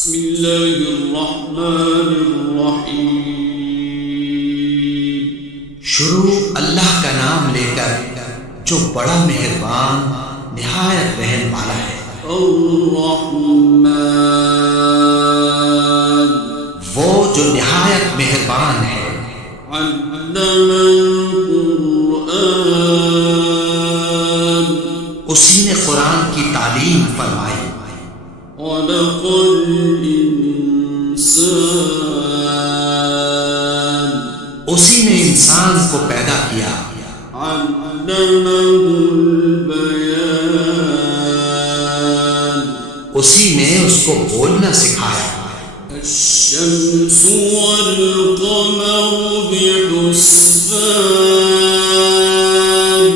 بسم اللہ الرحمن الرحیم۔ شروع اللہ کا نام لے کر جو بڑا مہربان نہایت رحم والا ہے۔ الرحمن، وہ جو نہایت مہربان ہے۔ علم القرآن، اسی نے قرآن کی تعلیم فرمائی۔ خلق الانسان، اسی نے انسان کو پیدا کیا۔ علمہ البیان، اسی نے اس کو بولنا سکھایا۔ الشمس والقمر بحسبان،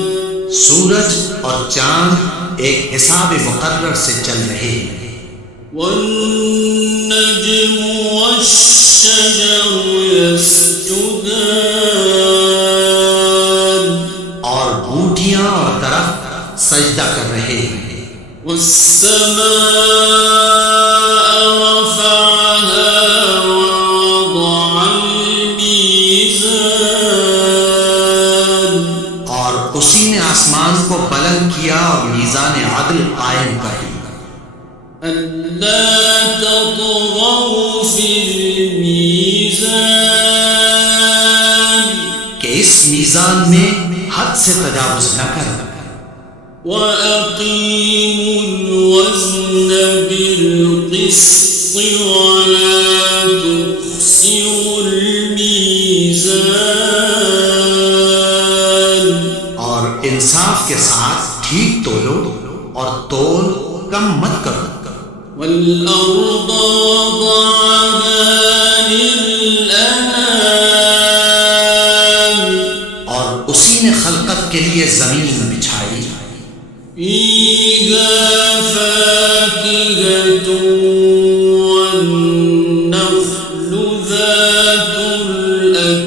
سورج اور چاند ایک حساب مقرر سے چل رہے ہیں۔ والنجم والشجر يسجدان، اور بوٹیاں اور درخت سجدہ کر رہے ہیں۔ والسماء رفعها ووضع الميزان، اور اسی نے آسمان کو بلند کیا اور میزان عدل قائم کر دی۔ ألا تطغوا في الميزان، کہ اس میزان میں حد سے تجاوز نہ کرنا۔ وأقيموا الوزن بالقسط ولا تخسروا الميزان، اور انصاف کے ساتھ ٹھیک تولو اور تول کم مت کرو۔ والأرض وضعها للأنام، اور اسی نے خلقت کے لیے زمین بچھائی۔ فيها فاكهة والنخل ذات الأكمام،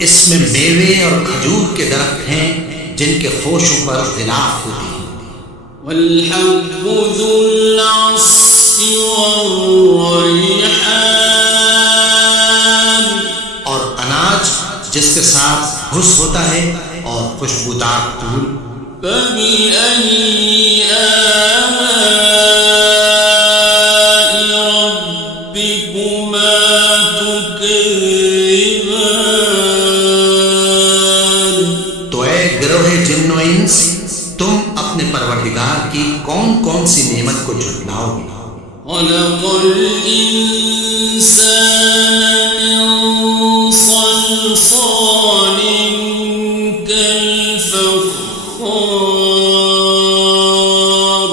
اس میں میوے اور کھجور کے درخت ہیں جن کے خوشوں پر غلاف ہوتی ہے۔ والحب ذو العصف والريحان، اور اناج جس کے ساتھ بھس ہوتا ہے اور خوشبودار پھول۔ فبأي آلاء ربكما تكذبان، تو اے گروہ جن و انس، تم اپنے پروردگار کی کون کون سی نعمت کو جھٹلاؤ گے؟ خلق الإنسان من صلصال كالفخار،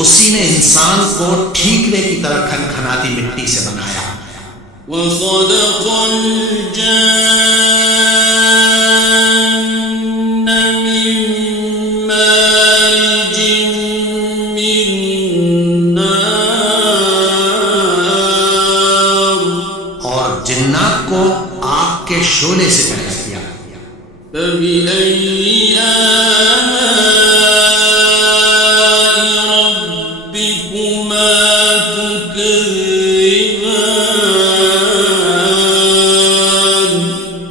اسی نے انسان کو ٹھیکرے کی طرح کھنکھناتی مٹی سے بنایا۔ وخلق الجان من مارج من نار، اور جنات کو آگ کے شعلے سے پیدا کیا۔ فبأي آلاء ربكما تكذبان،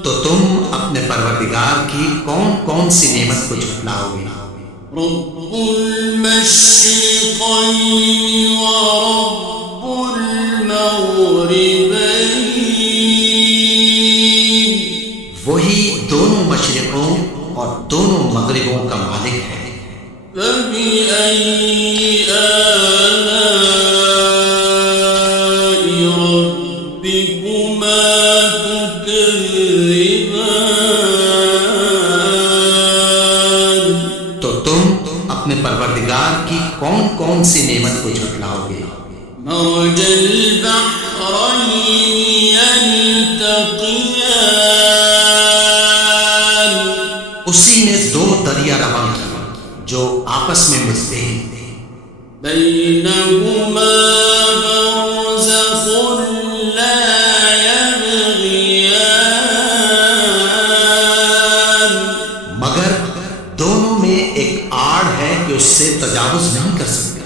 تو تم اپنے پروردگار کی کون کون سی نعمت کو جھٹلاؤ گے؟ رب المشرقين ورب المغربين، وہی دونوں مشرقوں اور دونوں مغربوں کا مالک ہے۔ فبأي آلاء ربكما تكذبان، تو تم اپنے پروردگار کی کون کون سی نعمت کو جھٹلاؤ گے؟ مرج البحرين يلتقيان، اسی نے دو دریا رواں کی جو آپس میں ملتے ہیں۔ بينهما برزخ لا يبغيان، مگر دونوں میں ایک آڑ ہے کہ اس سے تجاوز نہیں کر سکتے۔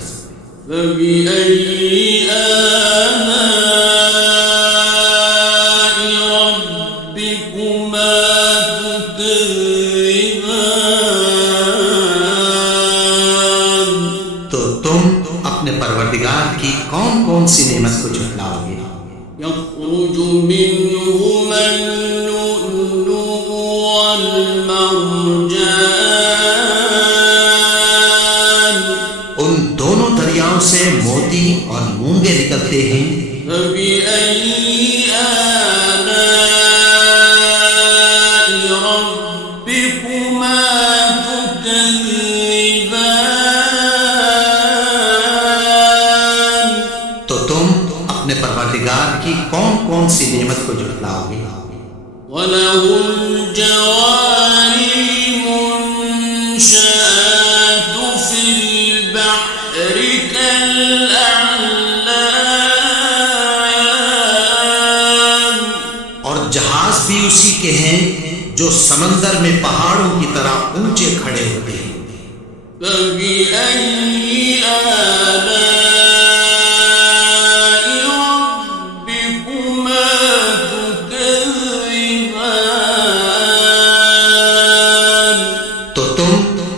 فبأي آلاء ربكما تكذبان تو تم اپنے پروردگار کی کون کون سی نعمت کو جھٹلاؤ گے؟ يخرج منهما اللؤلؤ والمرجان ان دونوں دریاؤں سے موتی اور مونگے نکلتے ہیں۔ فبأي آلاء ربكما تكذبان تو تم اپنے پروردگار کی کون کون سی نعمت کو جھٹلاؤ گے؟ وله الجوار المنشآت في البحر كالأعلام اور جہاز بھی اسی کے ہیں جو سمندر میں پہاڑوں کی طرح اونچے کھڑے ہوتے ہیں۔ فبأي آلاء ربكما تكذبان تو تم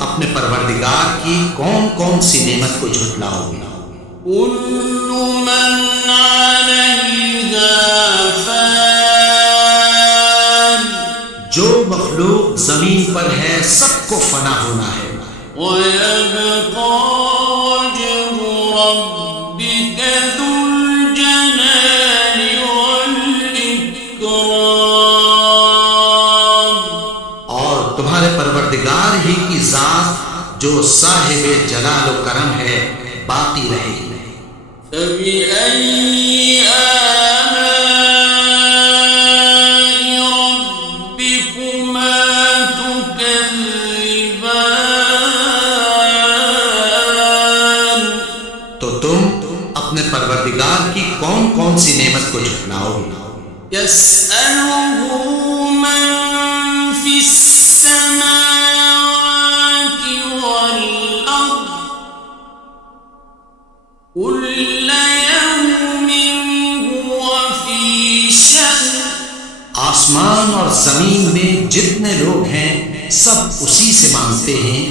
اپنے پروردگار کی کون کون سی نعمت کو جھٹلاؤ گے؟ كل من عليها فان جو مخلوق زمین پر ہے سب کو فنا ہونا ہے، ويبقى وجه ربك ذو الجلال والإكرام اور تمہارے پروردگار ہی کی ذات جو صاحب جلال و کرم ہے باقی رہے گی۔ فبأي آلاء ربكما تكذبان تو تم اپنے پروردگار کی کون کون سی نعمت کو جھٹلاؤ گے؟ يسأله من في السماوات والأرض كل يوم هو في شأن آسمان اور زمین میں جتنے لوگ ہیں سب اسی سے مانگتے ہیں،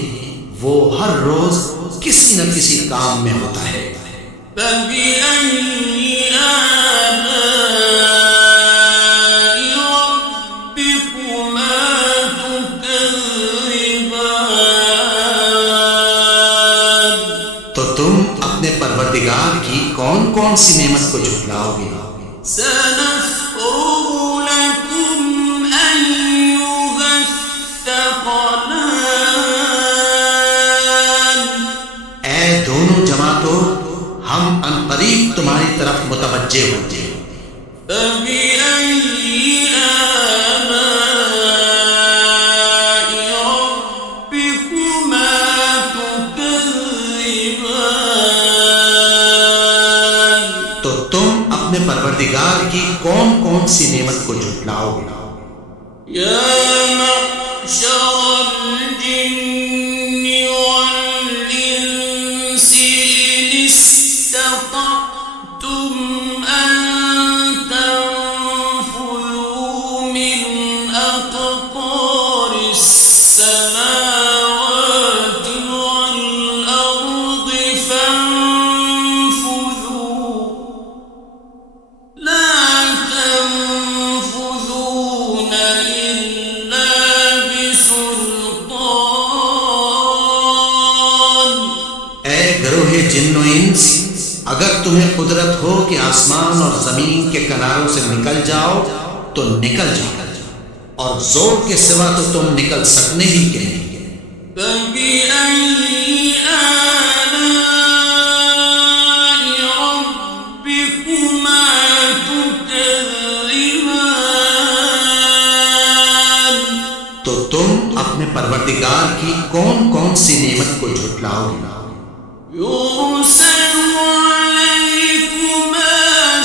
وہ ہر روز کسی نہ کسی کام میں ہوتا ہے۔ فبأي آلاء ربكما تكذبان تو تم اپنے پروردگار کی کون کون سی نعمت کو جھٹلاؤ گے؟ سنفرغ لكم أيها الثقلان اے دونوں جماعتوں، ہم عنقریب تمہاری طرف متوجہ ہوتے ہیں۔ فبأي آلاء ربكما تكذبان تو تم اپنے پروردگار کی کون کون سی نعمت کو جھٹلاؤ گے؟ يا معشر الجن والإنس إن استطعتم أن تنفذوا من أقطار السماوات والأرض فانفذوا لا تنفذون إلا بسلطان اے گروہ جن و انس، اگر تمہیں قدرت ہو کہ آسمان اور زمین کے کناروں سے نکل جاؤ تو نکل جاؤ، اور زور کے سوا تو تم نکل سکنے ہی کے نہیں۔ فبأي آلاء ربكما تكذبان تو تم اپنے پروردگار کی کون کون سی نعمت کو جھٹلاؤ گے؟ يرسل عليكما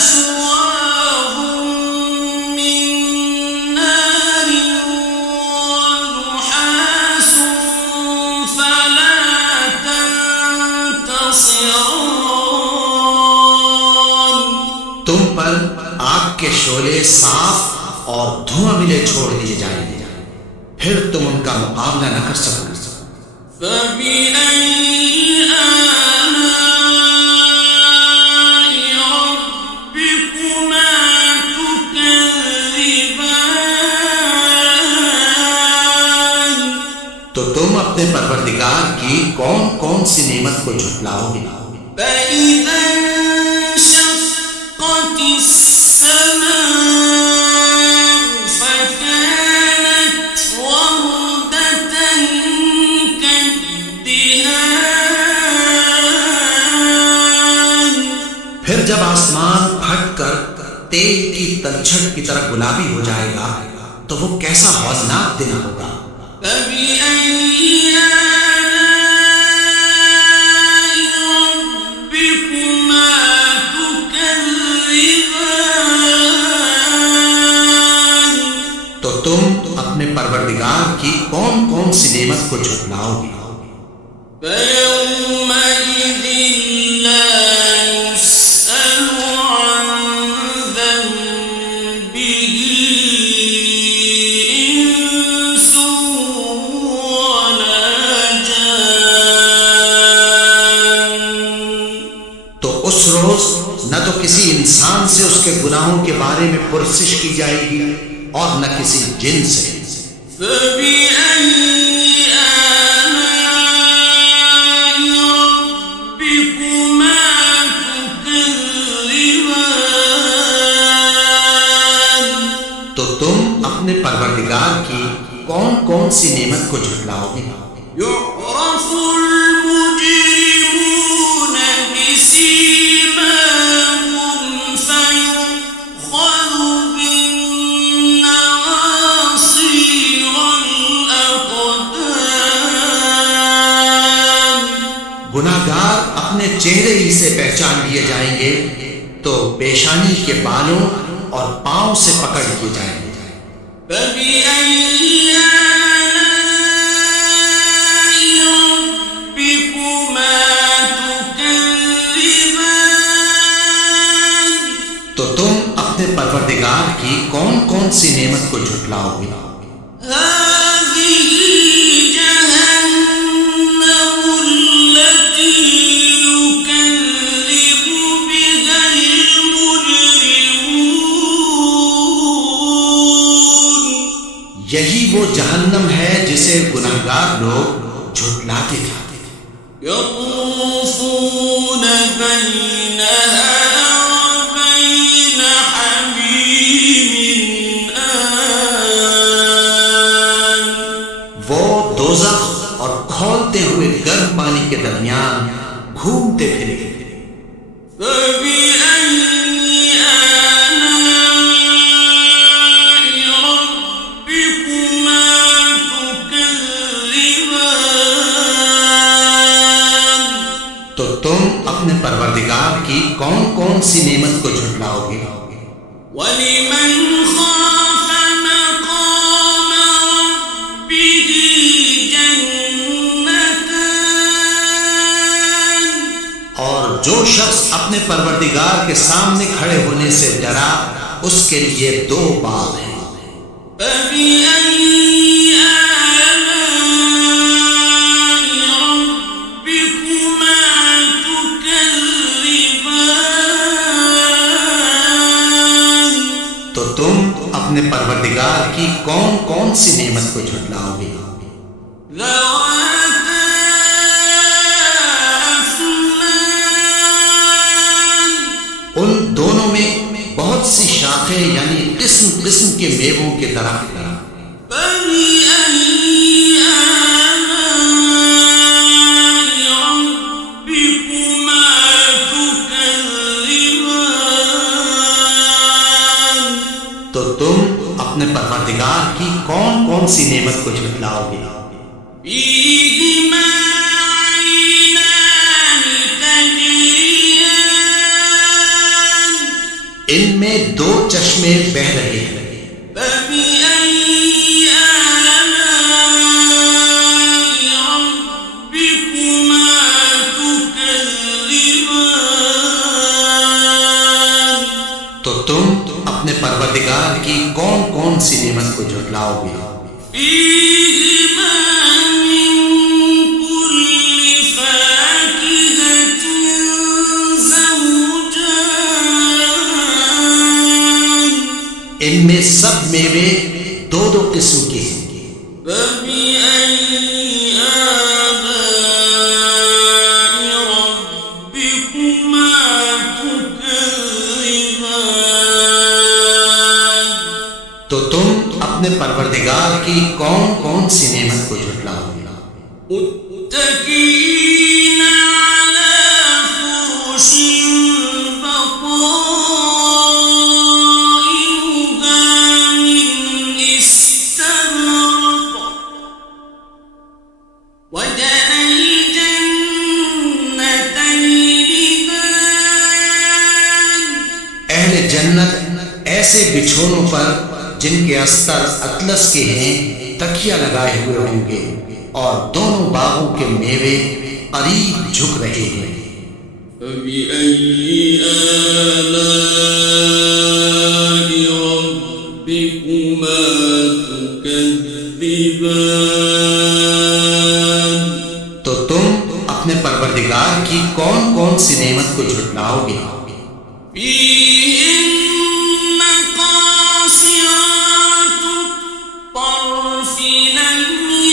شواظ من نار ونحاس فلا تنتصران تم پر آگ کے شعلے صاف اور دھواں ملے چھوڑ دیے جائیں گے، پھر تم ان کا مقابلہ نہ کر سکو گے۔ فبأي آلاء ربكما تكذبان؟ تو تم اپنے پروردگار کی کون کون سی نعمت کو جھٹلاؤ گے؟ فإذا انشقت السماء فكانت وردة كالدهان، پھر جب آسمان پھٹ کر تیل کی تلچھٹ کی طرح گلابی ہو جائے گا تو وہ کیسا ہولناک دن ہوگا۔ فبأي تو تم اپنے پروردگار کی کون کون سی نعمت کو جھٹلاؤ گے؟ فَيَوْمَئِذٍ لَا يُسْأَلُ عَنْ ذَنبِهِ إِنسٌ وَلَا جَانٌّ۔ تو اس روز نہ تو کسی انسان سے اس کے گناہوں کے بارے میں پرسش کی جائے گی اور نہ کسی جن سے۔ فَبِأَيِّ آلَاءِ رَبِّكُمَا تُكَذِّبَانِ؟ تو تم اپنے پروردگار کی کون کون سی نعمت کو جھٹلاؤ گے؟ يُعْرَفُ الْمُجْرِمُونَ بِسِيمَاهُمْ فَيُؤْخَذُ بِالنَّوَاصِي وَالْأَقْدَامِ۔ گناہگار اپنے چہرے ہی سے پہچان لیے جائیں گے تو پیشانی کے بالوں اور پاؤں سے پکڑ لیے جائیں گے۔ فَبِأَيِّ آلَاءِ رَبِّكُمَا تُكَذِّبَانِ؟ تو تم اپنے پروردگار کی کون کون سی نعمت کو جھٹلاؤ گے؟ هَٰذِهِ جَهَنَّمُ الَّتِي يُكَذِّبُ بِهَا الْمُجْرِمُونَ۔ یہی وہ جہنم ہے جسے گناہگار لوگ جھٹلاتے تھے۔ يطوفون بينها وبين حميم آن۔ وہ دوزخ اور کھولتے ہوئے گرم پانی کے درمیان گھومتے پھرے۔ فبأي آلاء ربكما تكذبان؟ تو تم اپنے پروردگار کی کون کون سی نعمت کو جھٹلاؤ گے؟ وَلِمَنْ خَافَ مَقَامَ رَبِّهِ جَنَّتَانِ۔ اور جو شخص اپنے پروردگار کے سامنے کھڑے ہونے سے ڈرا اس کے لیے دو باغ ہیں۔ فَبِأَيِّ آلَاءِ رَبِّكُمَا تُكَذِّبَانِ؟ تو تم اپنے پروردگار کی کون کون سی نعمت کو جھٹلاؤ گے؟ ذَوَاتَا أَفْنَانٍ۔ ان دونوں میں بہت سی شاخیں یعنی قسم قسم کے میووں کے درخت ہیں۔ فَبِأَيِّ آلَاءِ رَبِّكُمَا تُكَذِّبَانِ؟ تو تم اپنے پروردگار کی کون کون سی نعمت کو جھٹلاؤ گے؟ فِيهِمَا عَيْنَانِ تَجْرِيَانِ۔ ان میں دو چشمے بہہ رہے ہیں۔ فَبِأَيِّ آلَاءِ رَبِّكُمَا تُكَذِّبَانِ؟ پروردگار کی کون کون سی نعمت کو جھٹلاؤ گے؟ فيهما من كل فاكهة زوجان ان میں سب میوے دو دو قسم کے ہیں۔ فبأي آلاء ربكما تكذبان تو تم اپنے پروردگار کی کون کون سی نعمت کو جھٹلاؤ گے؟ متكئين على فرش بطائنها من استبرق وجنى الجنتين دان اہل جنت ایسے بچھونوں پر جن کے استر اطلس کے ہیں تکیہ لگائے ہوئے ہوں گے، اور دونوں باغوں کے میوے قریب جھک رہے ہیں۔ فبأي آلاء ربكما تكذبان تو تم اپنے پروردگار کی کون کون سی نعمت کو جھٹلاؤ گے؟ فيهن قاصرات الطرف لم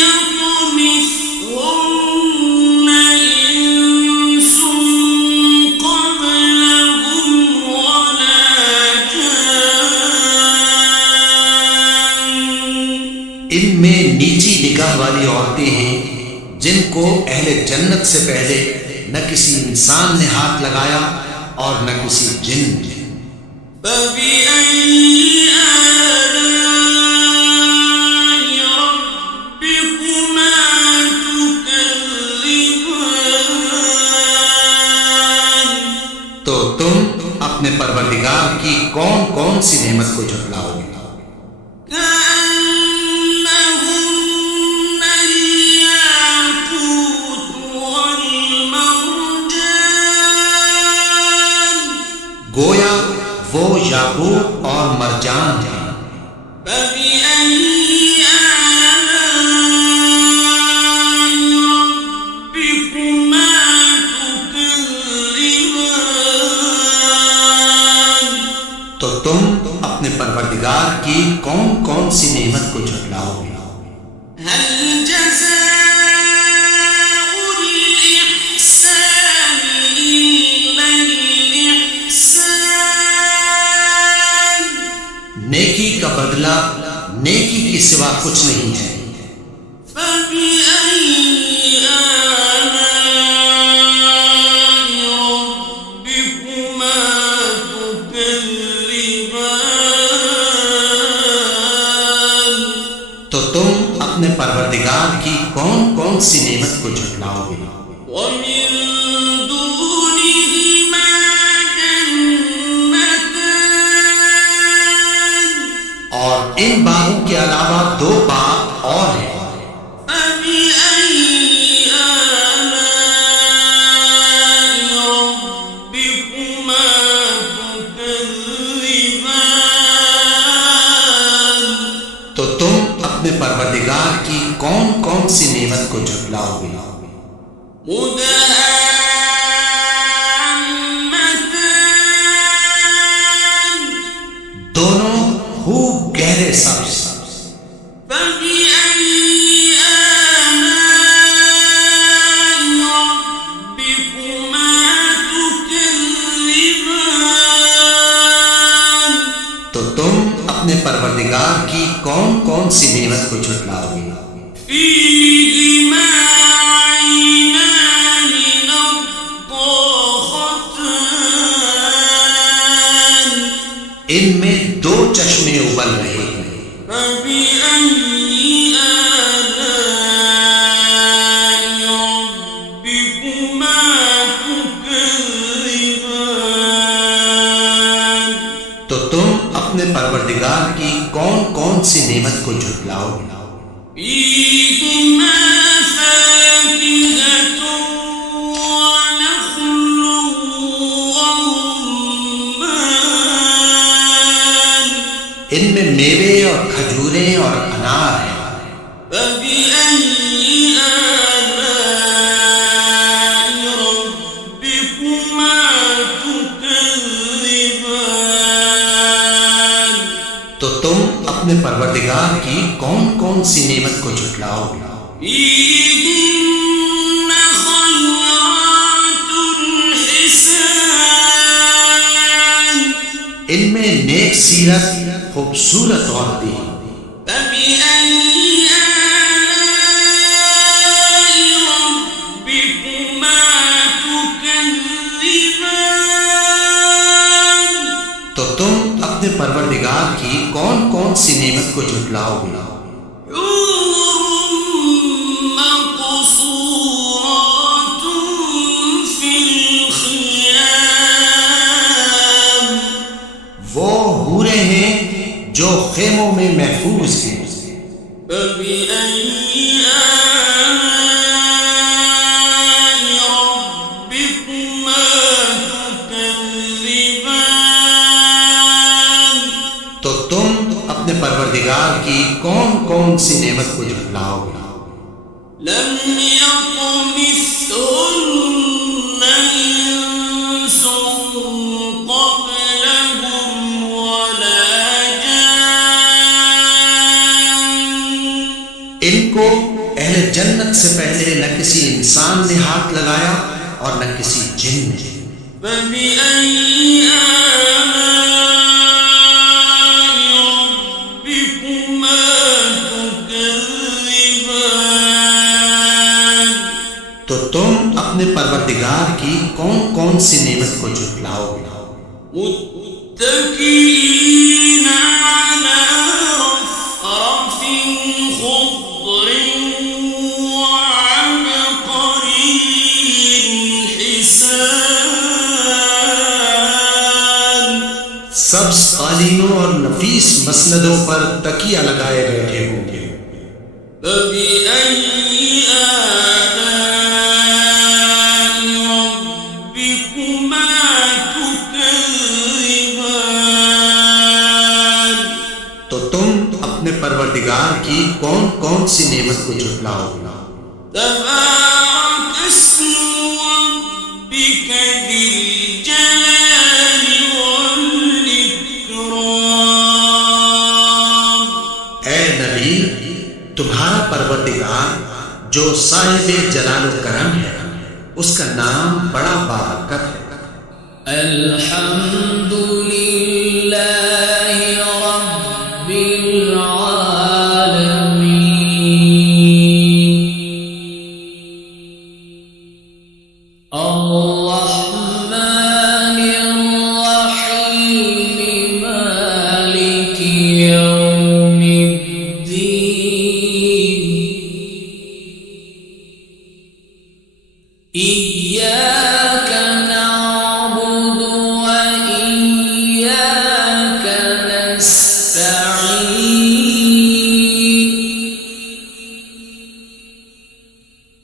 يطمثهن إنس قبلهم ولا جان ان میں نیچی نگاہ والی عورتیں ہیں جن کو اہل جنت سے پہلے نہ کسی انسان نے ہاتھ لگایا اور نہ کسی جن نے۔ فبأي آلاء ربكما تكذبان تو تم اپنے پروردگار کی کون کون سی نعمت کو جھٹلاؤ گے؟ كأنهن الياقوت والمرجان گویا وہ یاقوت اور مرجان ہیں۔ فبأي آلاء ربكما تكذبان تو تم اپنے پروردگار کی کون کون سی نعمت کو جھٹلاؤ گے؟ هل جزاء الإحسان إلا الإحسان نیکی کا بدلہ نیکی کے سوا کچھ نہیں ہے۔ فبأي آلاء ربكما تكذبان تو تم اپنے پروردگار کی کون کون سی نعمت کو جھٹلاؤ گے؟ ومن دونهما جنتان اور ان باغوں کے علاوہ دو باغ اور ہیں۔ فبأي آلاء ربكما تكذبان تو تم اپنے پروردگار کی کون کون سی نعمت کو جھٹلاؤ گے؟ مدهامتان دونوں خوب گہرے سبز۔ فبأي آلاء ربكما تكذبان تو تم اپنے پروردگار کی کون کون سی نعمت کو جھٹلاؤ گے؟ فيهما عينان نضاختان ان میں دو چشمے ابل رہے ہیں۔ فبأي آلاء ربكما تكذبان تو تم اپنے پروردگار کی کون کون سی نعمت کو جھٹلاؤ گے؟ فيهما فاكهة ونخل ورمان ان میں میوے اور کھجوریں اور انار ہیں۔ فبأي آلاء ربكما تكذبان؟ تو تم اپنے پروردگار کی کون کون سی نعمت کو جھٹلاؤ گے؟ فيهن خيرات حسان، ان میں نیک سیرت خوبصورت عورتیں ہیں۔ فبأي آلاء ربكما تكذبان؟ تو تم اپنے پروردگار کی کون کون سی نعمت کو جھٹلاؤ گے؟ مقصورات في الخيام، وہ حوریں ہیں جو خیموں میں محفوظ ہیں۔ فبأي آلاء ربكما تكذبان؟ تو تم اپنے پروردگار کی کون کون سی نعمت کو جھٹلاؤ گے؟ لم يطمثهن إنس قبلهم ولا جان، ان کو اہل جنت سے پہلے نہ کسی انسان نے ہاتھ لگایا اور نہ کسی جن نے۔ فبأي آلاء ربكما تكذبان؟ تو تم اپنے پروردگار کی کون کون سی نعمت کو جھٹلاؤ گے؟ متكئين على رفرف خضر وعبقري حسان، سبز قالینوں اور نفیس مسندوں پر تکیہ لگائے بیٹھے ہوں گے۔ فبأي آلاء ربكما تكذبان؟ تو تم اپنے پروردگار کی کون کون سی نعمت کو جھٹلاؤ گے؟ تبارك اسم ربك ذي الجلال والإكرام، اے نبی، تمہارا پروردگار جو صاحب جلال و کرم ہے، اس کا نام بڑا بابرکت ہے۔ الحمد لله رب العالمين، الرحمن الرحيم، مالك يوم الدين، إياك نعبد وإياك نستعين،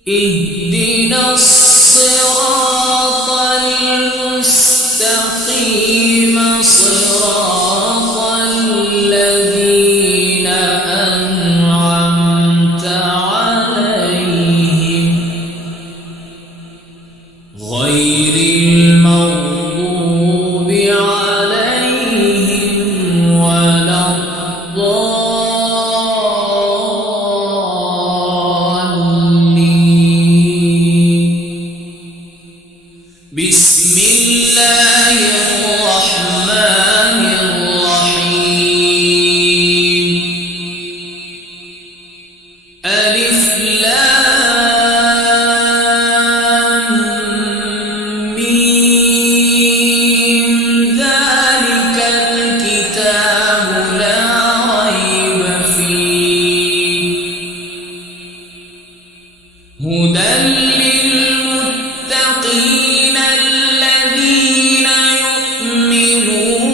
اهدنا الصراط المستقيم، صراط الذين أنعمت عليهم غير المغضوب عليهم ولا الضالين. بسم الله الرحمن الرحيم. ألف لام ميم، ذلك الكتاب لا ريب فيه، هدى للمتقين الذين يؤمنون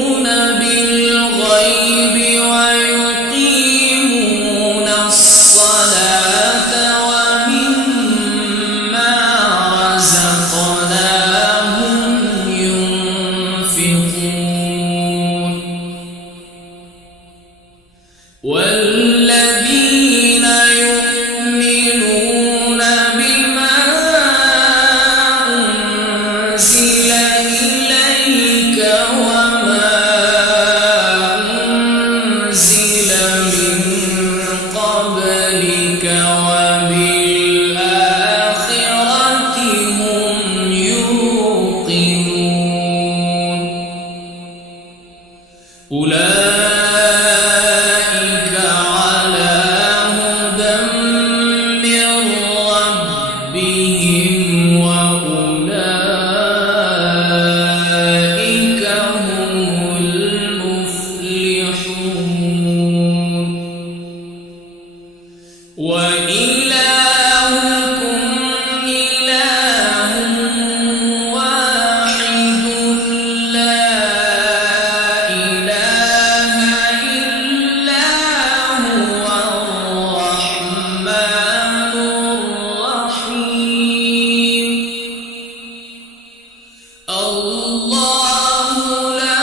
الله لا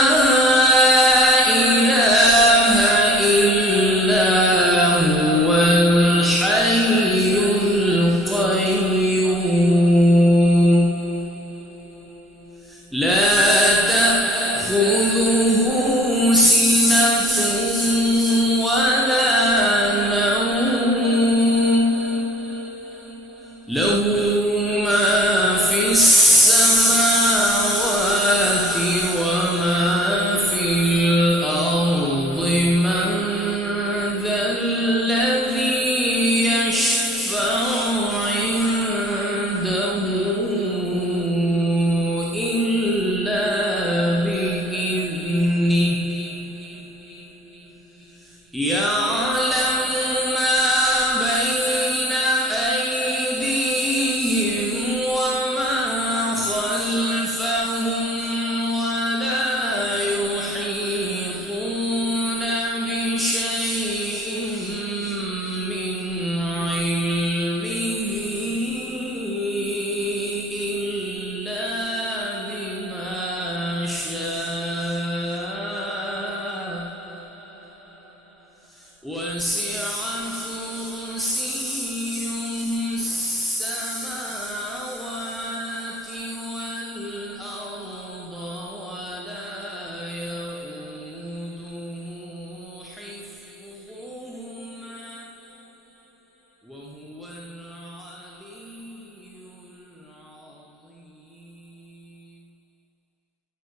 إله إلا هو الحي القيوم لا